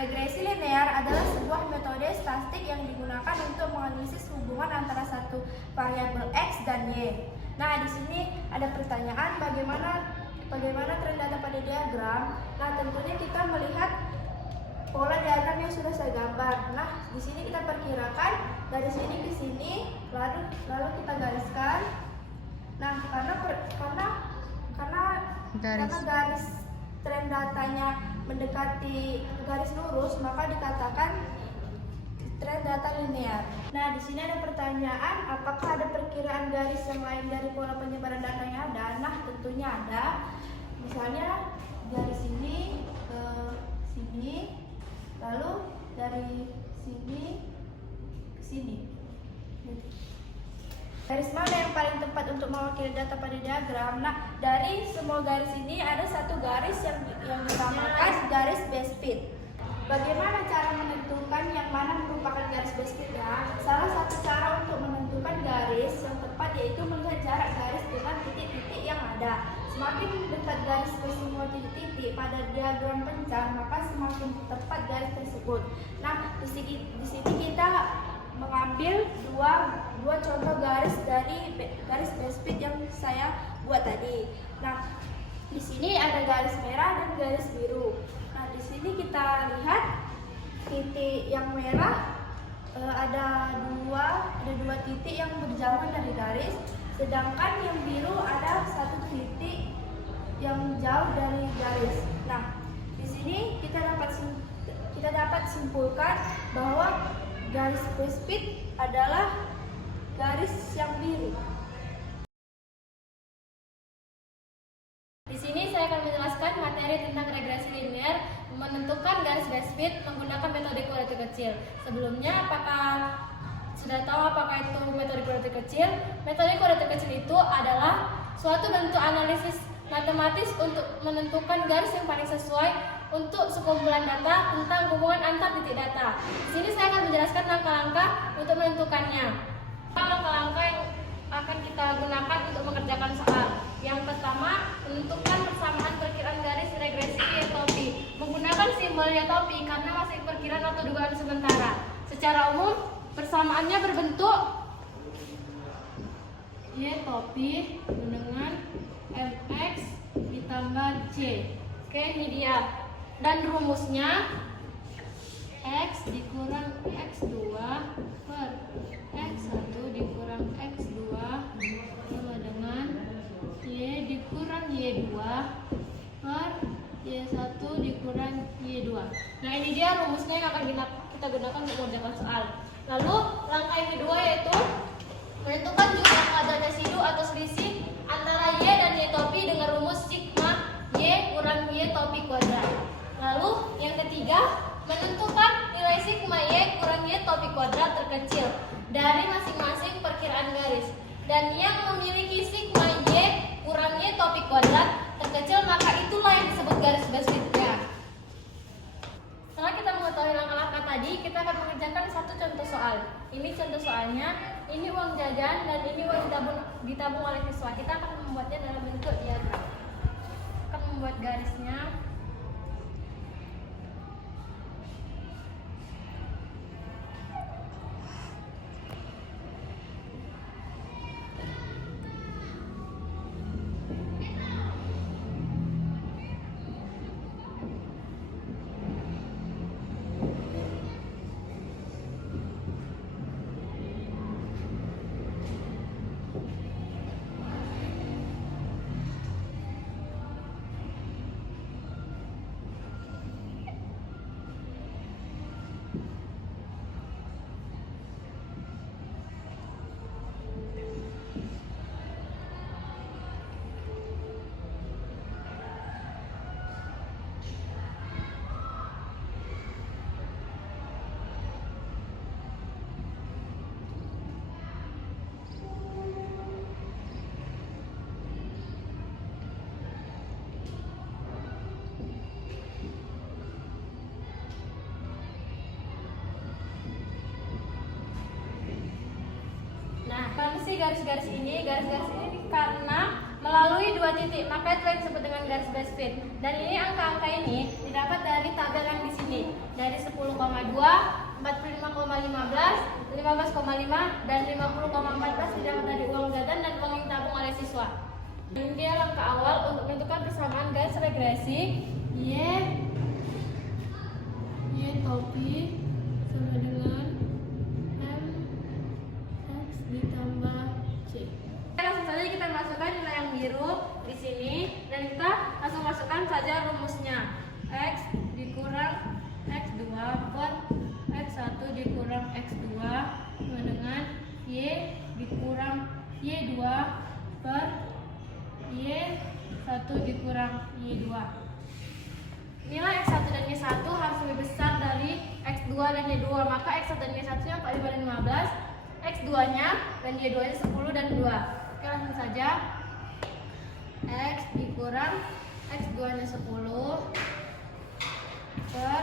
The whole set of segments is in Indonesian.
Regresi linear adalah sebuah metode statistik yang digunakan untuk menganalisis hubungan antara satu variabel X dan Y. Nah, di sini ada pertanyaan bagaimana tren data pada diagram. Nah, tentunya kita melihat pola diagram yang sudah saya gambar. Nah, di sini kita perkirakan dari sini ke sini, lalu kita gariskan. Nah, karena garis tren datanya mendekati garis lurus, maka dikatakan tren data linear. Nah, di sini ada pertanyaan, apakah ada perkiraan garis yang lain dari pola penyebaran data yang ada? Nah, tentunya ada. Misalnya dari sini ke sini, lalu dari sini ke sini. Garis mana yang paling tepat untuk mewakili data pada diagram? Nah, dari semua garis ini ada satu garis yang dinamakan garis base fit. Bagaimana cara menentukan yang mana merupakan garis base fit ya? Salah satu cara untuk menentukan garis yang tepat yaitu melihat jarak garis dengan titik-titik yang ada. Semakin dekat garis ke semua titik-titik pada diagram pencar, maka semakin tepat garis tersebut. Nah, di sini kita mengambil dua contoh garis dari garis base fit yang saya buat tadi. Nah, di sini ada garis merah dan garis biru. Nah, di sini kita lihat titik yang merah ada dua titik yang berjauhan dari garis, sedangkan yang biru ada satu titik yang jauh dari garis. Nah, di sini kita dapat simpulkan bahwa garis base fit adalah garis yang biru. Di sini saya akan menjelaskan materi tentang regresi linear menentukan garis base fit menggunakan metode kuadrat kecil. Sebelumnya, apakah sudah tahu apakah itu metode kuadrat kecil? Metode kuadrat kecil itu adalah suatu bentuk analisis matematis untuk menentukan garis yang paling sesuai untuk sekumpulan data tentang hubungan antar titik data. Di sini saya akan menjelaskan langkah-langkah untuk menentukannya. Langkah-langkah yang akan kita gunakan untuk mengerjakan soal. Yang pertama, menentukan persamaan perkiraan garis regresi Y-topi menggunakan simbol Y-topi karena masih perkiraan atau dugaan sementara. Secara umum, persamaannya berbentuk Y-topi dengan MX ditambah C. Oke, ini dia. Dan rumusnya X dikurang X2 per X1 dikurang X2 sama dengan Y dikurang Y2 per Y1 dikurang Y2. Nah, ini dia rumusnya yang akan kita gunakan untuk mengerjakan soal. Lalu langkah yang kedua yaitu menentukan jumlah kadar residu atau selisih antara Y dan Y topi dengan rumus sigma Y kurang Y topi kuadrat. Lalu yang ketiga, menentukan nilai sigma Y kurang Y topi kuadrat terkecil dari masing-masing perkiraan garis. Dan yang memiliki sigma Y kurang Y topi kuadrat terkecil, maka itulah yang disebut garis base fit-nya. Setelah kita mengetahui langkah-langkah tadi, kita akan mengerjakan satu contoh soal. Ini contoh soalnya, ini uang jajan dan ini uang ditabung oleh siswa. Kita akan membuatnya dalam bentuk diagram. Akan membuat garisnya. Mana sih garis-garis ini? Garis-garis ini karena melalui dua titik, maka itu yang disebut dengan garis-garis fit. Dan ini angka-angka ini didapat dari tabel yang di sini. Dari 10,2, 45,15, 15,5, dan 50,14 didapat dari uang jajan dan uang yang ditabung oleh siswa. Ini dia langkah awal untuk menentukan persamaan garis regresi Y topi sama dengan M X ditambah C. Langsung saja kita masukkan nilai yang biru di sini dan kita langsung masukkan saja rumusnya. X dikurang X2 per X1 dikurang X2 sama dengan Y dikurang Y2 per Y1 dikurang Y2. Nilai X1 dan Y1 harus lebih besar dari X2 dan Y2, maka X1 dan Y1 nya 45 dan 15, X2 nya dan Y2 nya 10 dan 2. Oke, langsung saja. X dikurang X2 nya 10 per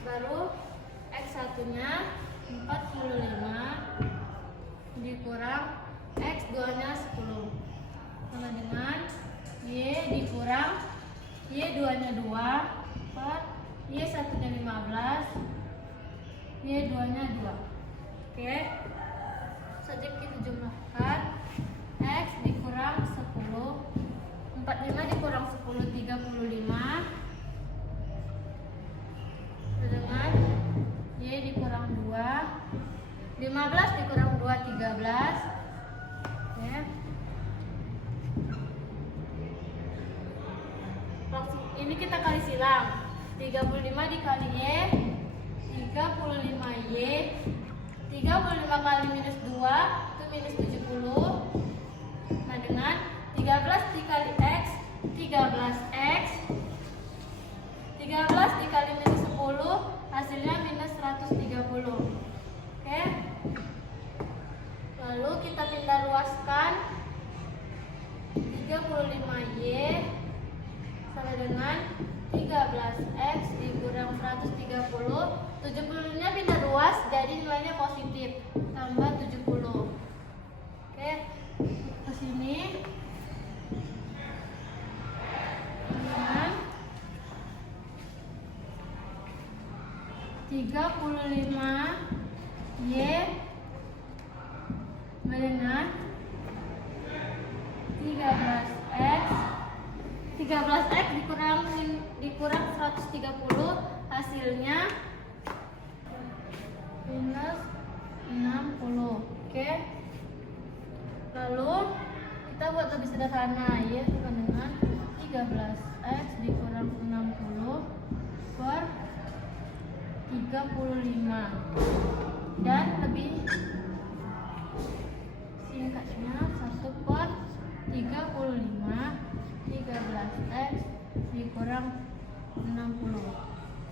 baru X1 nya 45 dikurang X2 nya 10 sama dengan Y dikurang Y2 nya 2 per Y1 nya 15 Y2 nya 2. Oke, saja kita jumlahkan. X dikurang 10, 45 dikurang 10 35 dengan Y dikurang 2, 15 dikurang 2 13. Ya. Ini kita kali silang. 35 dikali Y 35Y, 35 kali minus 2 itu minus 70. Nah dengan 13 dikali X 13X, 13 dikali minus 10 hasilnya minus 130. Oke, lalu kita pindah ruaskan. 35Y sama dengan 13X dikurang 130. 70 nya pindah ruas jadi nilainya positif, tambah 70. Oke, ke sini dengan 35Y dengan 13X dikurang 130 hasilnya minus 60. Oke, lalu kita buat lebih sederhana, Y sama dengan 13X dikurang 60 per 35 dan lebih singkatnya 1 per 35 13X dikurang 60.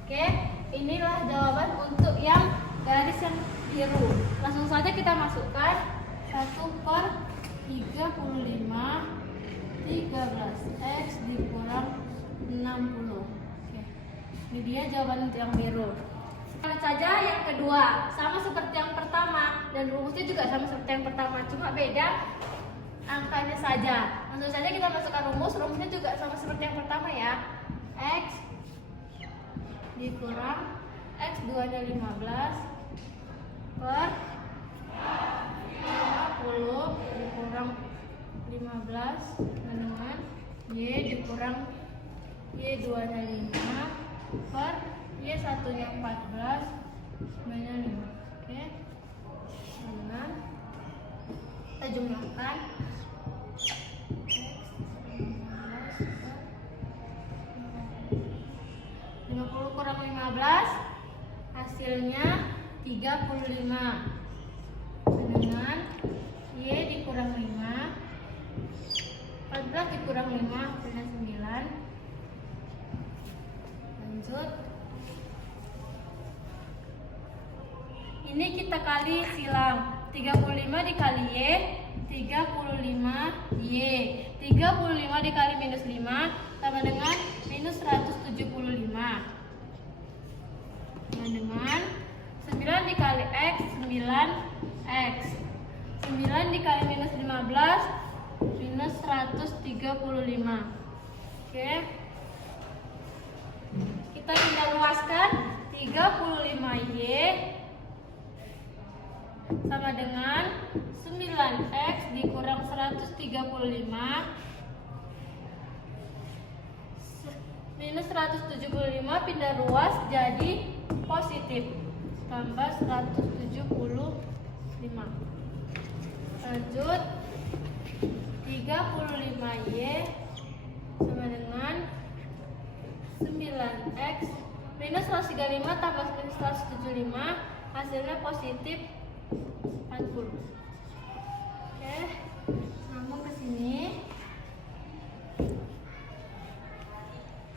Oke, inilah jawaban untuk yang garis yang biru. Langsung saja kita masukkan 1 per 35 13X dikurang 60. Oke, ini dia jawaban untuk yang biru. Lihat saja yang kedua, sama seperti yang pertama dan rumusnya juga sama seperti yang pertama, cuma beda angkanya saja. Langsung saja kita masukkan rumusnya juga sama seperti yang pertama ya. X dikurang X2 nya 15 per 50 dikurang 15 dengan Y dikurang Y2 nya 5 per Y1 nya 14 sebanyak 5. Oke, dengan kita jumlahkan. 50 kurang 15 hasilnya 35 dengan Y dikurang 5, 14 dikurang 5 hasilnya 9. Lanjut, ini kita kali silang. 35 dikali Y 35Y, 35 dikali minus 5 sama dengan minus 175. Nah, dengan 9 9 dikali X, 9X. 9 dikali minus 15, minus 135. Oke. Kita pindah luaskan 35Y sama dengan 9X dikurang 135 minus 175 pindah luas jadi positif tambah 175. Lanjut 35Y sama dengan 9X minus 135 tambah minus 175 hasilnya positif 40. Oke, sambung ke sini.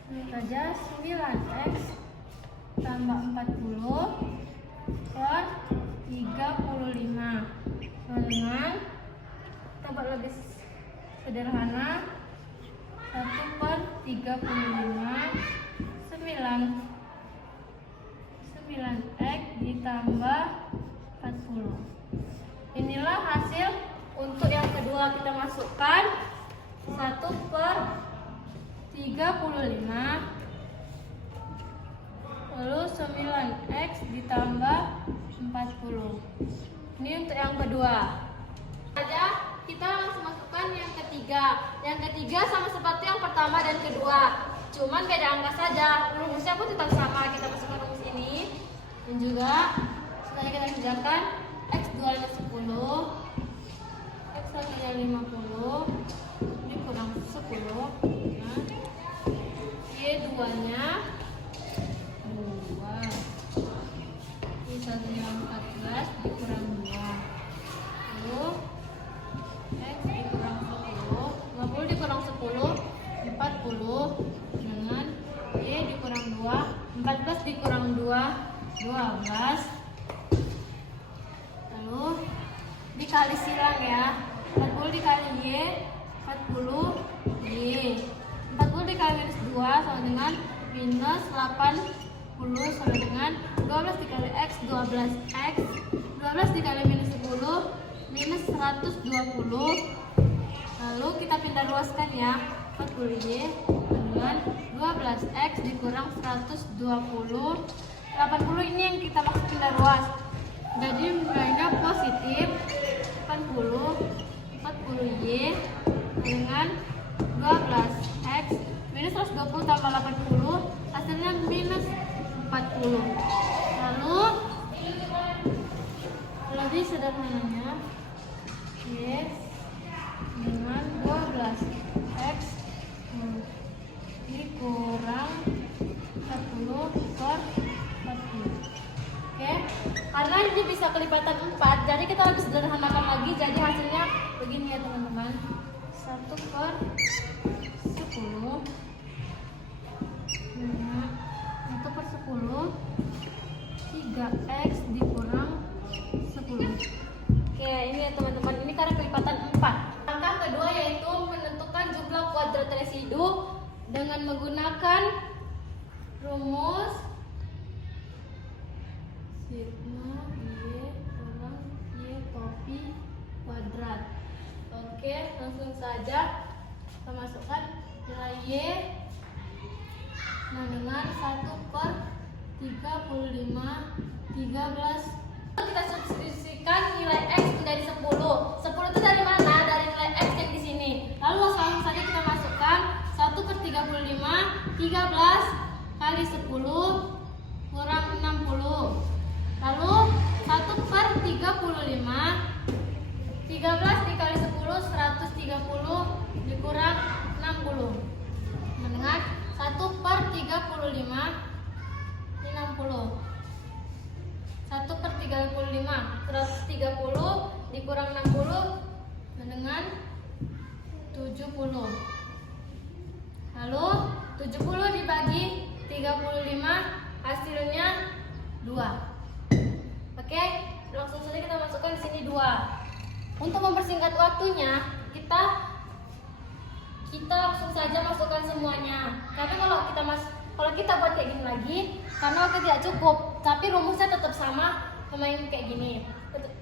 Ini saja 9X tambah 40 per 35 dengan tambah lebih sederhana 1 per 35 9X ditambah 40. Inilah hasil untuk yang kedua. Kita masukkan 1 per 35 lalu 9X ditambah 40. Ini untuk yang kedua. Saja kita langsung masukkan yang ketiga. Yang ketiga sama seperti yang pertama dan kedua, cuman beda angka saja. Rumusnya pun tetap sama. Kita masukkan rumus ini dan juga setelah kita kerjakan X 2 nya 10, X 1 nya 50 dikurang 10. Nah, Y 2 nya 2, Y 1 nya 14 dikurang 2. Lalu X dikurang 10, 50 dikurang 10 40 dengan Y dikurang 2, 14 dikurang 2 12. Lalu dikali silang ya, 40 dikali Y 40 Y, 40 dikali minus 2 sama dengan minus 80 sama dengan 12 dikali X 12X, 12 dikali minus 10 minus 120. Lalu kita pindah luaskan ya, 40Y dengan 12X dikurang 120. 80 ini yang kita maksud pindah luas, jadi nilainya positif 40Y dengan 12X minus 120 tambah 80 hasilnya minus 40. Lalu lebih sederhananya Y dengan 12X dikurang 40 per 40. Oke, karena ini bisa kelipatan 4, jadi kita lebih sederhanakan lagi. Jadi hasilnya begini ya teman-teman, 1 per 10 nah, 1 per 10 3X dikurang 10. Oke, ini ya teman-teman, ini karena kelipatan 4. Langkah kedua yaitu menentukan jumlah kuadrat residu dengan menggunakan rumus sigma Y kurang Y topi kuadrat. Oke, langsung saja kita masukkan nilai Y nah dengan 1 per 35 13. Kita substitusikan nilai X menjadi 10. 10 itu dari mana? Dari nilai X yang di sini. Lalu langsung saja kita masukkan 1 per 35 13 kali 10 kurang 60. Lalu 1 per 35 13 dikali 10 130 dikurang 60. Mendengar? 1 per 35 ini 60. 1 per 35 130 dikurang 60 dengan 70. Lalu 70 dibagi 35 hasilnya 2. Oke, langsung saja kita masukkan di sini 2. Untuk mempersingkat waktunya, kita langsung saja masukkan semuanya. Karena kalau kita buat kayak gini lagi, karena waktu tidak cukup, tapi rumusnya tetap sama, sama yang kayak gini.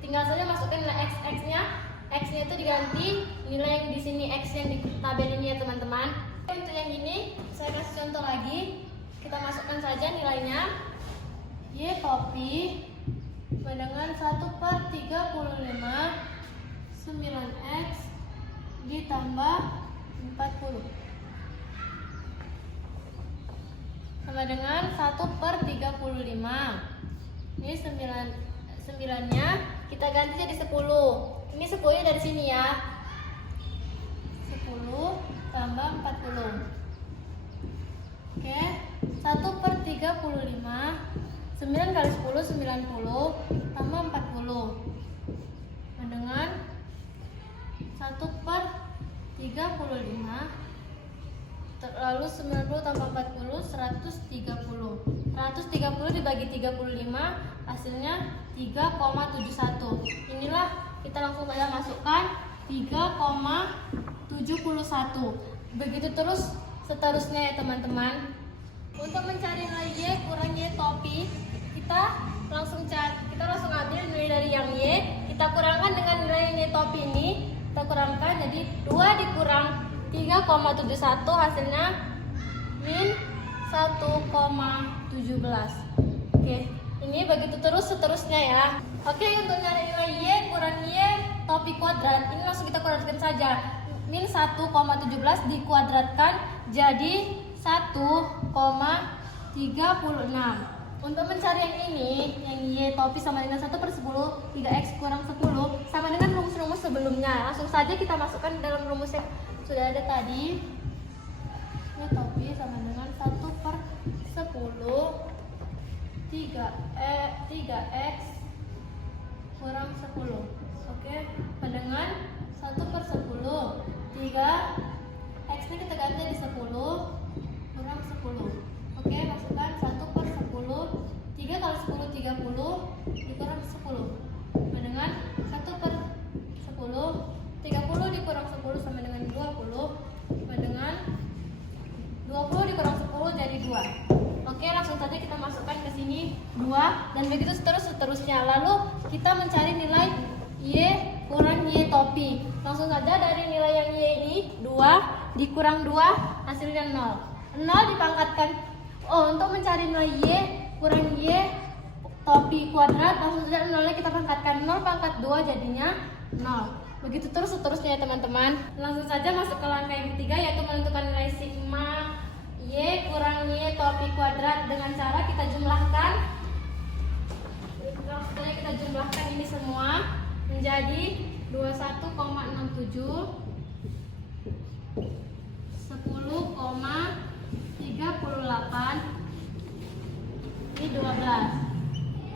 Tinggal saja masukkan nilai x-nya. X-nya itu diganti nilai yang di sini, X yang di tabel ini ya teman-teman. Untuk yang ini saya kasih contoh lagi. Kita masukkan saja nilainya. Y topi dengan 1/35 9x ditambah 40 sama dengan 1/35. Ini 9-nya kita ganti jadi 10. Ini 10-nya dari sini ya. 10 tambah 40. Oke, 1/35. 9 kali 10 90 tambah 40 dengan 1/35. Lalu 90 tambah 40 130. 130 dibagi 35 hasilnya 3,71. Inilah kita langsung saja masukkan 3,71. Begitu terus seterusnya ya teman-teman. Untuk mencari nilai Y kurang Y topi, kita langsung ambil nilai dari yang Y, kita kurangkan dengan nilai Y topi ini, kita kurangkan jadi 2 dikurang 3,71 hasilnya min 1,17. Oke, ini begitu terus seterusnya ya. Oke, untuk nyari nilai Y kurang Y topi kuadrat, ini langsung kita kuadratkan saja. Min 1,17 dikuadratkan jadi 1,36. Untuk mencari yang ini, yang Y topi sama dengan 1/10, 3x kurang 10 sama dengan rumus-rumus sebelumnya. Langsung saja kita masukkan dalam rumus yang sudah ada tadi. Y topi sama dengan 1/10 3x kurang 10. Oke, dengan 1/10 3x ini kita ganti jadi 10 kurang 10. Oke, masukkan 1/10. 3 kali 10 30 dikurang 10 dengan 1/10. 30 dikurang 10 sama dengan 20 dengan 20 dikurang 10 jadi 2. Oke, langsung saja kita masukkan ke sini 2 dan begitu seterusnya. Lalu kita mencari nilai Y kurang Y topi. Langsung saja dari nilai yang Y ini 2 dikurang 2 hasilnya 0. 0 dipangkatkan. Untuk mencari nilai Y kurang Y topi kuadrat, langsung saja 0-nya kita pangkatkan. 0 pangkat 2 jadinya 0. Begitu terus seterusnya ya teman-teman. Langsung saja masuk ke langkah yang ketiga, yaitu menentukan nilai sigma Y kurang Y topi kuadrat dengan cara kita jumlahkan. Kita jumlahkan ini semua menjadi 21,67 10,38 ini 12.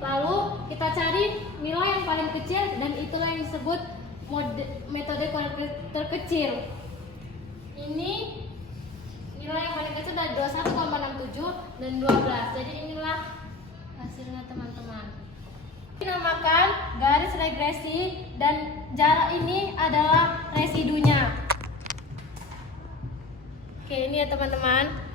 Lalu kita cari nilai yang paling kecil dan itulah yang disebut metode kuadrat terkecil. Ini nilai yang paling kecil dari 21,67 dan 12. Jadi inilah hasilnya teman-teman. Dinamakan garis regresi dan jarak ini adalah residunya. Oke, ini ya teman-teman.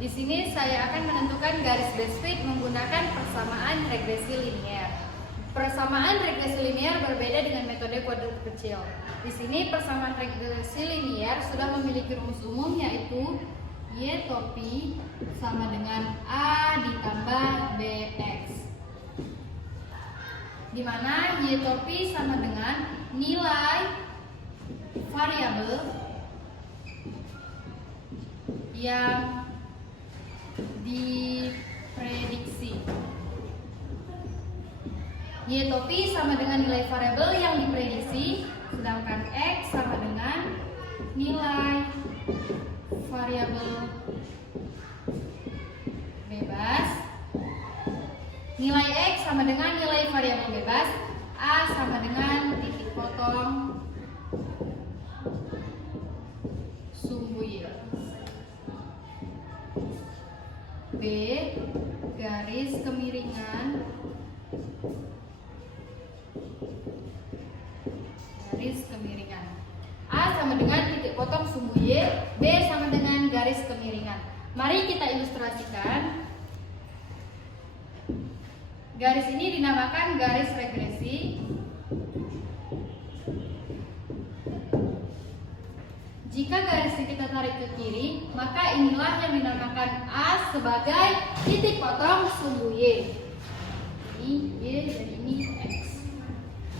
Di sini saya akan menentukan garis base-fit menggunakan persamaan regresi linear. Persamaan regresi linear berbeda dengan metode kuadrat kecil. Di sini persamaan regresi linear sudah memiliki rumus umum, yaitu Y topi sama dengan A ditambah BX, di mana Y topi sama dengan nilai variabel yang diprediksi. Y topi sama dengan nilai variabel yang diprediksi, sedangkan X sama dengan nilai variabel bebas. Nilai X sama dengan nilai variabel bebas. A sama dengan titik potong sumbu Y. B garis kemiringan A sama dengan titik potong sumbu Y, B sama dengan garis kemiringan. Mari kita ilustrasikan. Garis ini dinamakan garis regresi. Jika garis kita tarik ke kiri, maka inilah yang dinamakan A sebagai titik potong sumbu Y. Ini Y dan ini X.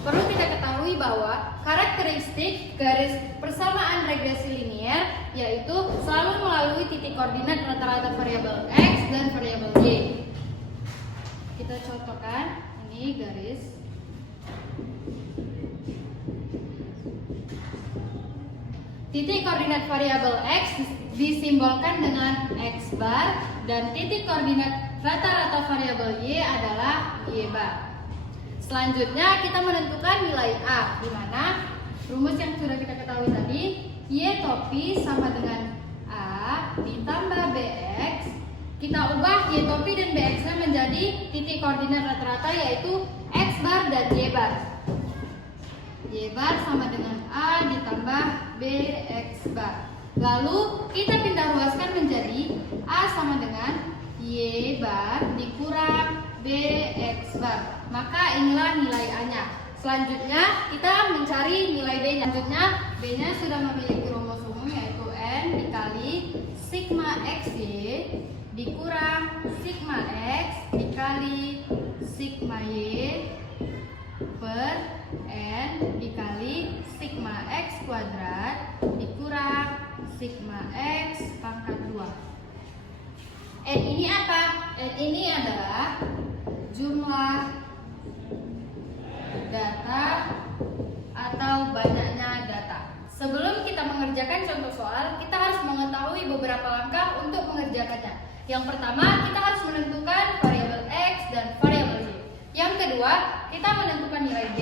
Perlu kita ketahui bahwa karakteristik garis persamaan regresi linier yaitu selalu melalui titik koordinat rata-rata variabel X dan variabel Y. Kita contohkan, ini garis titik koordinat variabel X disimbolkan dengan X bar dan titik koordinat rata-rata variabel Y adalah Y bar. Selanjutnya kita menentukan nilai A, di mana rumus yang sudah kita ketahui tadi, Y topi sama dengan A ditambah BX. Kita ubah Y topi dan BX-nya menjadi titik koordinat rata-rata yaitu X bar dan Y bar. Y bar sama dengan A ditambah BX bar. Lalu kita pindah ruaskan menjadi A sama dengan Y bar dikurang BX bar. Maka inilah nilai A-nya. Selanjutnya kita mencari nilai B-nya. Selanjutnya B-nya sudah memiliki rumus umum yaitu N dikali sigma XY dikurang sigma X dikali sigma Y per N dikali sigma X kuadrat dikurang sigma X pangkat 2. N ini apa? N ini adalah jumlah data atau banyaknya data. Sebelum kita mengerjakan contoh soal, kita harus mengetahui beberapa langkah untuk mengerjakannya. Yang pertama, kita harus menentukan variabel X dan variabel Y. Yang kedua, kita menentukan nilai B,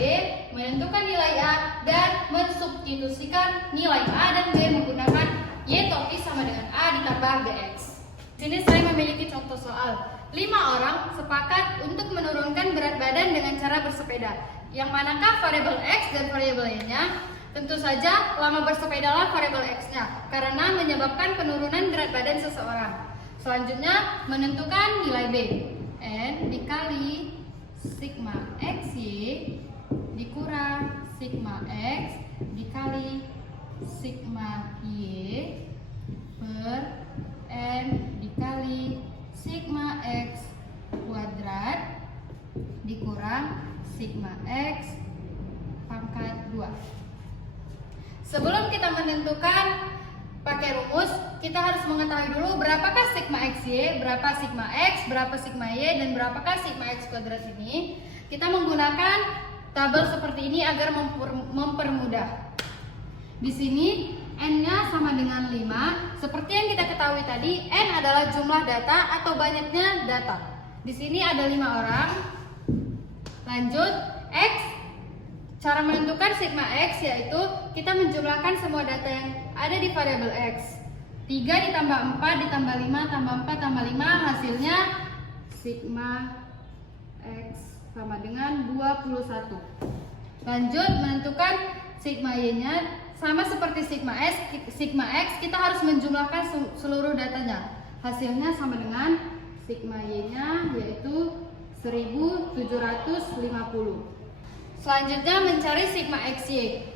menentukan nilai A, dan mensubstitusikan nilai A dan B menggunakan Y topi sama dengan A ditambah BX. Di sini saya memiliki contoh soal. 5 orang sepakat untuk menurunkan berat badan dengan cara bersepeda. Yang manakah variabel X dan variabel Y-nya? Tentu saja lama bersepedalah variabel X-nya karena menyebabkan penurunan berat badan seseorang. Selanjutnya menentukan nilai B. N dikali sigma XY dikurang sigma X dikali sigma Y per N dikali sigma X kuadrat dikurang sigma X pangkat 2. Sebelum kita menentukan pakai rumus, kita harus mengetahui dulu berapakah sigma XY, berapa sigma X, berapa sigma Y, dan berapakah sigma X kuadrat ini. Kita menggunakan tabel seperti ini agar mempermudah. Di sini N-nya sama dengan 5. Seperti yang kita ketahui tadi, N adalah jumlah data atau banyaknya data. Di sini ada 5 orang. Lanjut, X. Cara menentukan sigma X yaitu kita menjumlahkan semua data yang ada di variabel X. 3 ditambah 4 ditambah 5 tambah 4 tambah 5 hasilnya sigma X sama dengan 21. Lanjut menentukan sigma Y-nya sama seperti sigma X kita harus menjumlahkan seluruh datanya. Hasilnya sama dengan sigma Y-nya yaitu 1750. Selanjutnya mencari sigma XY,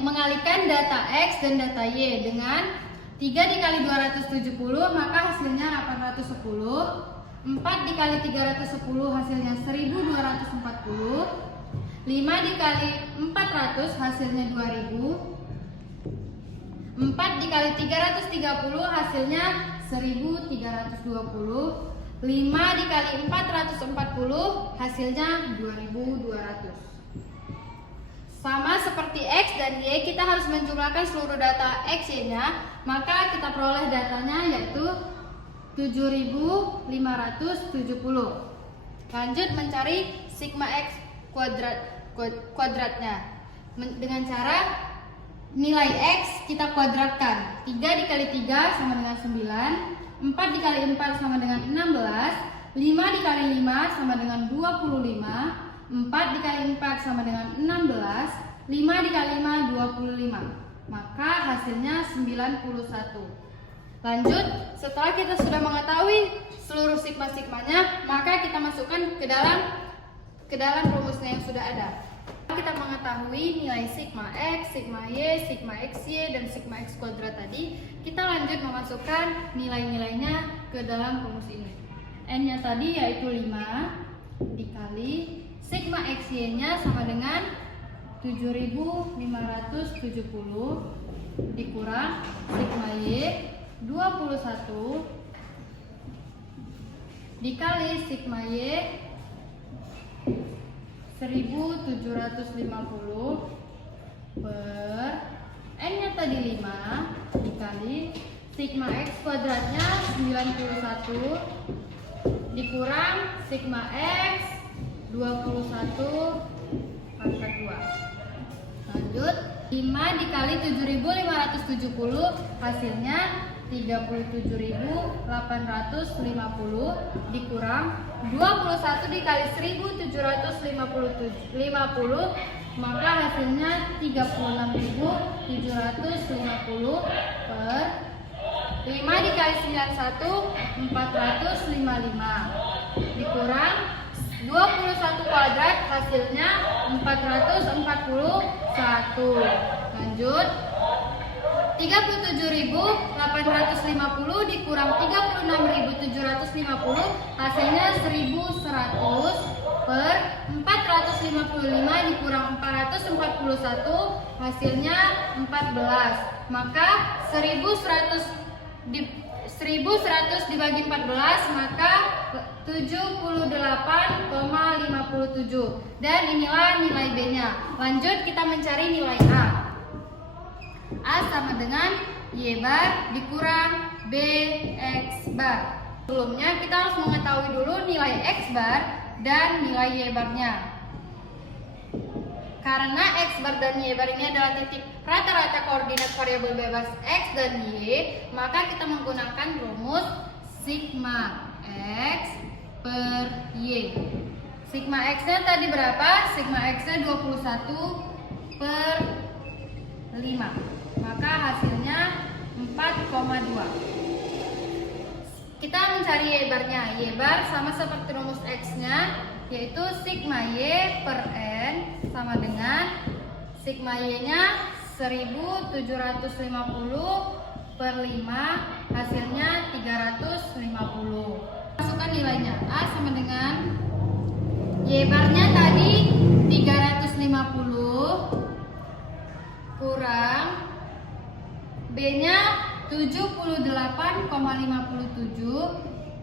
mengalihkan data X dan data Y dengan 3 dikali 270 maka hasilnya 810, 4 dikali 310 hasilnya 1240, 5 dikali 400 hasilnya 2000, 4 dikali 330 hasilnya 1320, 5 dikali 440 hasilnya 2200. Sama seperti X dan Y, kita harus menjumlahkan seluruh data X, Y-nya, maka kita peroleh datanya yaitu 7570. Lanjut mencari sigma X kuadratnya dengan cara nilai X kita kuadratkan. 3 dikali 3 sama dengan 9, 4 dikali 4 sama dengan 16, 5 dikali 5 sama dengan 25, 4 dikali 4 sama dengan 16, 5 dikali 5 25. Maka hasilnya 91. Lanjut, setelah kita sudah mengetahui seluruh sigma-sigmanya, maka kita masukkan ke dalam ke dalam rumusnya yang sudah ada. Kita mengetahui nilai sigma X, sigma Y, sigma XY, dan sigma X kuadrat tadi, kita lanjut memasukkan nilai-nilainya ke dalam rumus ini. N-nya tadi yaitu 5 dikali sigma XY-nya sama dengan 7.570 dikurang sigma Y 21 dikali sigma Y 1750 per N-nya tadi 5 dikali sigma X kuadratnya 91 dikurang sigma X 21 pangkat 2. Lanjut, 5 dikali 7.570 hasilnya 37.850 dikurang 21 dikali 1.750 maka hasilnya 36.750 per 5 dikali 91 455 dikurang 21 kuadrat hasilnya 441. Lanjut, 37.850 dikurang 36.750 hasilnya 1.100 per 455 dikurang 441 hasilnya 14. Maka 1.100 dibagi 14 maka 78,57 dan inilah nilai B-nya. Lanjut kita mencari nilai A. A sama dengan Y bar dikurang B X bar. Sebelumnya kita harus mengetahui dulu nilai X bar dan nilai Y barnya. Karena X bar dan Y bar ini adalah titik rata-rata koordinat variabel bebas X dan Y, maka kita menggunakan rumus sigma X per Y. Sigma X-nya tadi berapa? Sigma X-nya 21 per 5. Maka hasilnya 4,2. Kita mencari Y barnya. Y bar sama seperti rumus X-nya, yaitu sigma Y per N sama dengan sigma Y-nya 1750 per 5 hasilnya 350. Masukkan nilainya. A sama dengan Y barnya tadi 350 kurang B-nya 78,57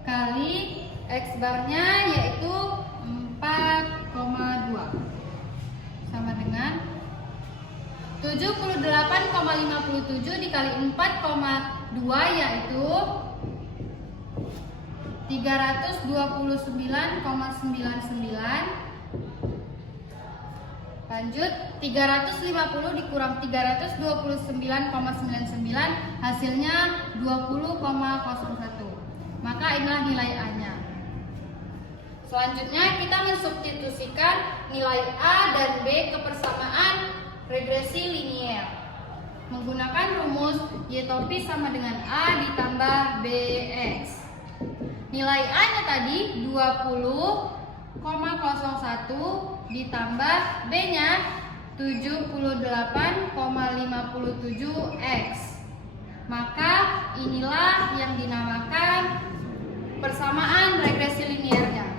kali X barnya yaitu 4,2 sama dengan 78,57 dikali 4,2 yaitu 329,99. Lanjut, 350 dikurang 329,99 hasilnya 20,01. Maka inilah nilai A-nya. Selanjutnya kita mensubstitusikan nilai A dan B ke persamaan regresi linier menggunakan rumus Y topi sama dengan A ditambah BX. Nilai A-nya tadi 20,01 ditambah B-nya 78,57X. Maka inilah yang dinamakan persamaan regresi liniernya.